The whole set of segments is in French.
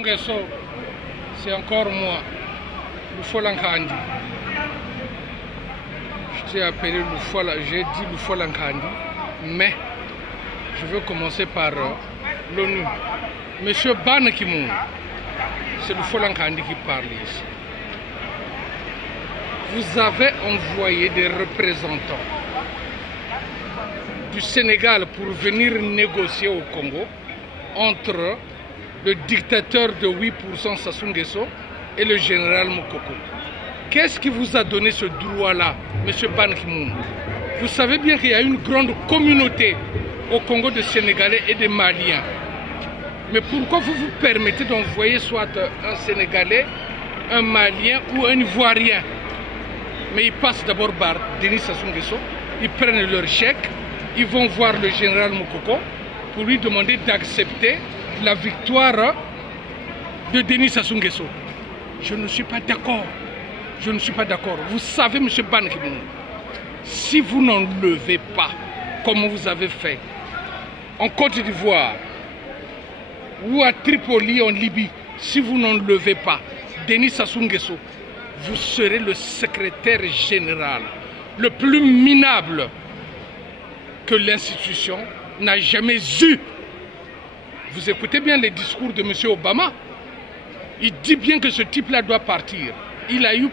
Nguesso, c'est encore moi, Lufola Nkandi. Je t'ai appelé Lufola, j'ai dit Lufola Nkandi, mais je veux commencer par l'ONU. Monsieur Ban Ki-moon, c'est Lufola Nkandi qui parle ici. Vous avez envoyé des représentants du Sénégal pour venir négocier au Congo entre le dictateur de 8% Sassou Nguesso et le général Mokoko. Qu'est-ce qui vous a donné ce droit-là, M. Ban Ki-moon? Vous savez bien qu'il y a une grande communauté au Congo de Sénégalais et de Maliens. Mais pourquoi vous vous permettez d'envoyer soit un Sénégalais, un Malien ou un Ivoirien? Mais ils passent d'abord par Denis Sassou Nguesso, ils prennent leur chèque, ils vont voir le général Mokoko pour lui demander d'accepter la victoire de Denis Sassou Nguesso. Je ne suis pas d'accord. Je ne suis pas d'accord. Vous savez, M. Ban Ki-moon, si vous n'enlevez pas, comme vous avez fait, en Côte d'Ivoire ou à Tripoli en Libye, si vous n'enlevez pas Denis Sassou Nguesso, vous serez le secrétaire général le plus minable que l'institution n'a jamais eu. Vous écoutez bien les discours de M. Obama. Il dit bien que ce type-là doit partir. Il a eu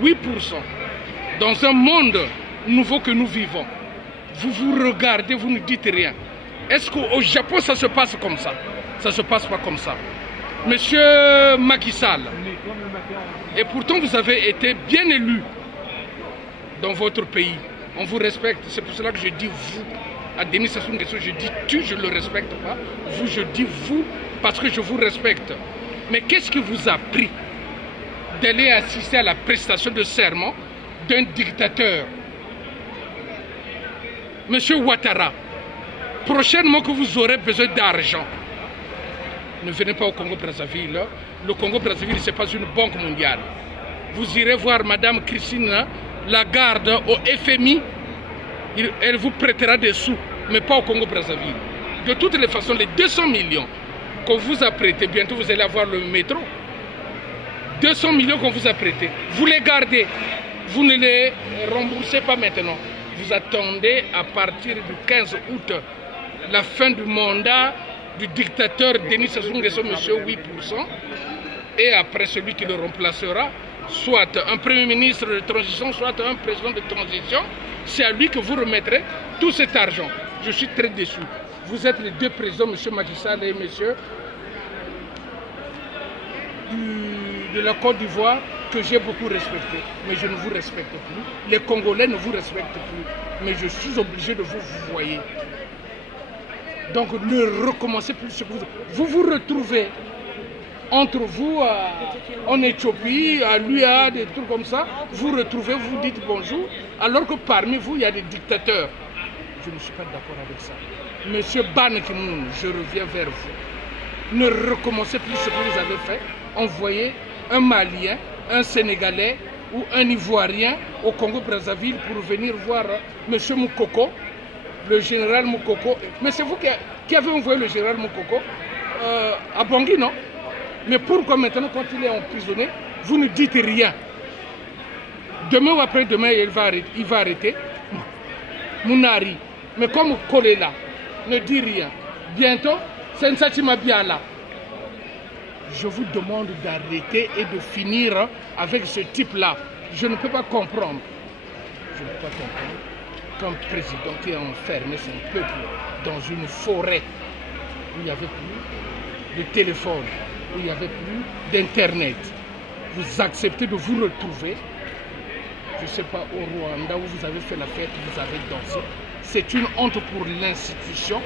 8%. Dans un monde nouveau que nous vivons, vous vous regardez, vous ne dites rien. Est-ce qu'au Japon, ça se passe comme ça? Ça ne se passe pas comme ça. Monsieur Macky Sall, et pourtant vous avez été bien élu dans votre pays. On vous respecte. C'est pour cela que je dis vous. À Denis Sassou Nguesso, je dis tu, je ne le respecte pas. Vous, je dis vous, parce que je vous respecte. Mais qu'est-ce qui vous a pris d'aller assister à la prestation de serment d'un dictateur? Monsieur Ouattara, prochainement que vous aurez besoin d'argent, ne venez pas au Congo-Brazzaville. Le Congo-Brazzaville, ce n'est pas une banque mondiale. Vous irez voir Madame Christine Lagarde au FMI. Elle vous prêtera des sous, mais pas au Congo-Brazzaville. De toutes les façons, les 200 millions qu'on vous a prêtés, bientôt vous allez avoir le métro. 200 millions qu'on vous a prêtés, vous les gardez. Vous ne les remboursez pas maintenant. Vous attendez à partir du 15 août, la fin du mandat du dictateur Denis Sassou Nguesso, monsieur 8%, et après celui qui le remplacera, soit un premier ministre de transition, soit un président de transition, c'est à lui que vous remettrez tout cet argent. Je suis très déçu. Vous êtes les deux présidents, monsieur Macky Sall et monsieur de la Côte d'Ivoire, que j'ai beaucoup respecté, mais je ne vous respecte plus. Les Congolais ne vous respectent plus, mais je suis obligé de vous voyer. Donc ne recommencez plus ce que vous vous retrouvez entre vous en Éthiopie, à l'UA, des trucs comme ça, vous retrouvez, vous dites bonjour, alors que parmi vous, il y a des dictateurs. Je ne suis pas d'accord avec ça. Monsieur Ban Ki-moon, je reviens vers vous. Ne recommencez plus ce que vous avez fait. Envoyez un Malien, un Sénégalais ou un Ivoirien au Congo-Brazzaville pour venir voir monsieur Mokoko, le général Mokoko. Mais c'est vous qui avez envoyé le général Mokoko à Bangui, non? Mais pourquoi maintenant, quand il est emprisonné, vous ne dites rien? Demain ou après-demain, il va arrêter. Mounari. Mais comme Kolela, ne dit rien. Bientôt, c'est Nsati Mabiala. Je vous demande d'arrêter et de finir avec ce type-là. Je ne peux pas comprendre. Je ne peux pas comprendre qu'un président qui a enfermé son peuple dans une forêt où il n'y avait plus de téléphone, où il n'y avait plus d'internet, vous acceptez de vous retrouver, je ne sais pas, au Rwanda où vous avez fait la fête, vous avez dansé. C'est une honte pour l'institution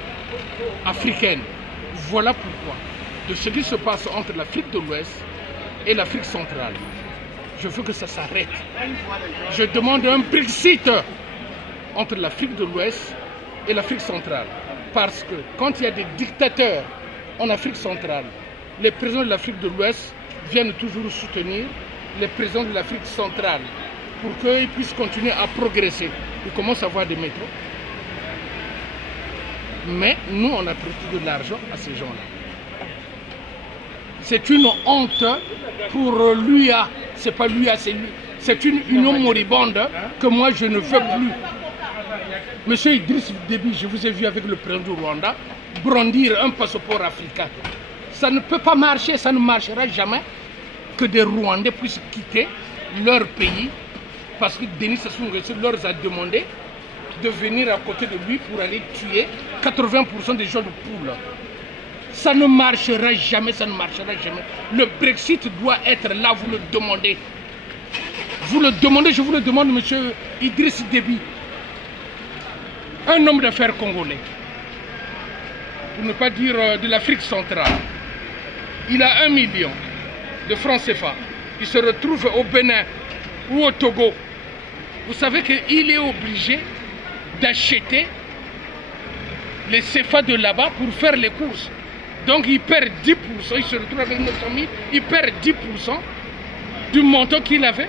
africaine. Voilà pourquoi, de ce qui se passe entre l'Afrique de l'Ouest et l'Afrique centrale, je veux que ça s'arrête. Je demande un Brexit entre l'Afrique de l'Ouest et l'Afrique centrale. Parce que quand il y a des dictateurs en Afrique centrale, les présidents de l'Afrique de l'Ouest viennent toujours soutenir les présidents de l'Afrique centrale pour qu'ils puissent continuer à progresser. Ils commencent à avoir des métros. Mais nous, on a prêté de l'argent à ces gens-là. C'est une honte pour l'UA. C'est pas l'UA, c'est lui. C'est une union moribonde que moi je ne veux plus. Monsieur Idriss Déby, je vous ai vu avec le président du Rwanda brandir un passeport africain. Ça ne peut pas marcher, ça ne marchera jamais que des Rwandais puissent quitter leur pays parce que Denis Sassou Nguesso leur a demandé de venir à côté de lui pour aller tuer 80% des gens de poule. Ça ne marchera jamais, ça ne marchera jamais. Le Brexit doit être là, vous le demandez. Vous le demandez, je vous le demande, monsieur Idriss Déby. Un homme d'affaires congolais, pour ne pas dire de l'Afrique centrale. Il a 1 million de francs CFA. Il se retrouve au Bénin ou au Togo. Vous savez qu'il est obligé d'acheter les CFA de là-bas pour faire les courses. Donc il perd 10%, il se retrouve avec 900 000, il perd 10% du montant qu'il avait.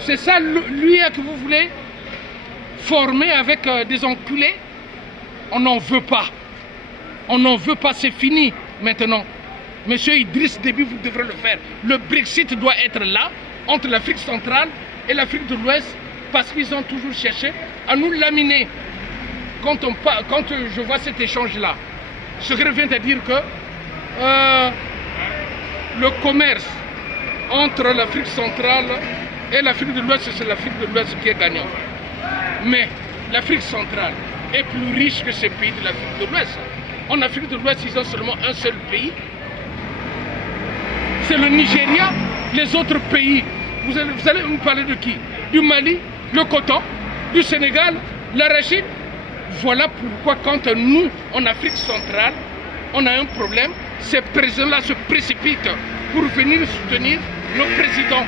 C'est ça lui que vous voulez former avec des enculés? On n'en veut pas. On n'en veut pas, c'est fini maintenant. Monsieur Idriss Déby, vous devrez le faire. Le Brexit doit être là, entre l'Afrique centrale et l'Afrique de l'Ouest, parce qu'ils ont toujours cherché à nous laminer. Quand je vois cet échange-là, ce qui revient à dire que le commerce entre l'Afrique centrale et l'Afrique de l'Ouest, c'est l'Afrique de l'Ouest qui est gagnant. Mais l'Afrique centrale est plus riche que ces pays de l'Afrique de l'Ouest. En Afrique de l'Ouest, ils ont seulement un seul pays. C'est le Nigeria. Les autres pays, vous allez me parler de qui? Du Mali, le coton, du Sénégal, l'arachide. Voilà pourquoi quand nous, en Afrique centrale, on a un problème, ces présidents-là se précipitent pour venir soutenir nos présidents.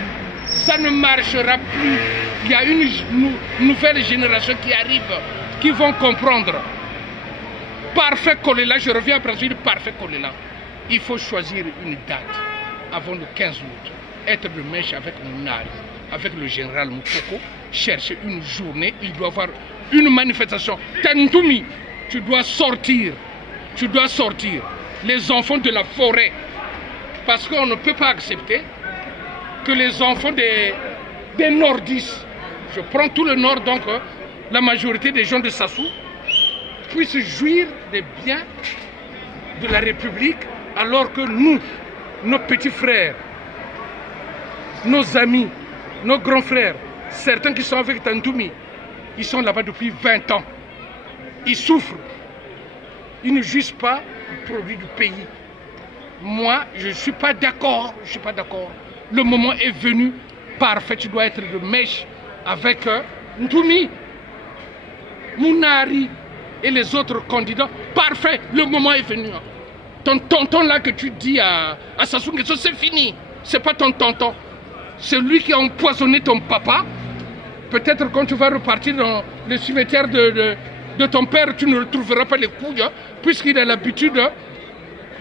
Ça ne marchera plus. Il y a une nouvelle génération qui arrive, qui vont comprendre. Parfait Kolela, je reviens à Brazzaville, parfait Kolela. Il faut choisir une date avant le 15 août. Être de mèche avec Mounari, avec le général Moukoko, chercher une journée, il doit y avoir une manifestation. Tantoumi, tu dois sortir. Tu dois sortir les enfants de la forêt. Parce qu'on ne peut pas accepter que les enfants des nordistes, je prends tout le nord, donc la majorité des gens de Sassou, puissent jouir des biens de la République, alors que nous, nos petits frères, nos amis, nos grands frères, certains qui sont avec Tantoumi, ils sont là-bas depuis 20 ans. Ils souffrent. Ils ne jouissent pas du produit du pays. Moi, je ne suis pas d'accord. Je ne suis pas d'accord. Le moment est venu. Parfait, tu dois être de mèche avec Ntoumi, Mounari et les autres candidats. Parfait, le moment est venu. Ton tonton là que tu dis à Sassou Nguesso, c'est fini. C'est pas ton tonton. C'est lui qui a empoisonné ton papa. Peut-être quand tu vas repartir dans le cimetière de ton père, tu ne retrouveras pas les couilles, puisqu'il a l'habitude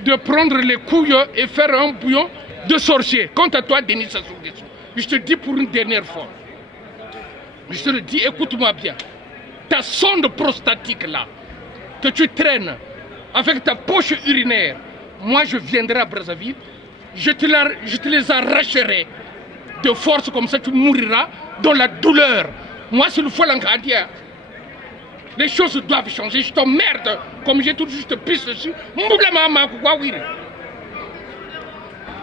de prendre les couilles et faire un bouillon de sorcier. Quant à toi, Denis Sassou Nguesso, je te dis pour une dernière fois, je te le dis, écoute-moi bien, ta sonde prostatique là, que tu traînes avec ta poche urinaire, moi je viendrai à Brazzaville, je te les arracherai de force, comme ça tu mouriras dans la douleur. Moi c'est le fois l'engradien. Les choses doivent changer, je t'emmerde, comme j'ai tout juste pisse dessus.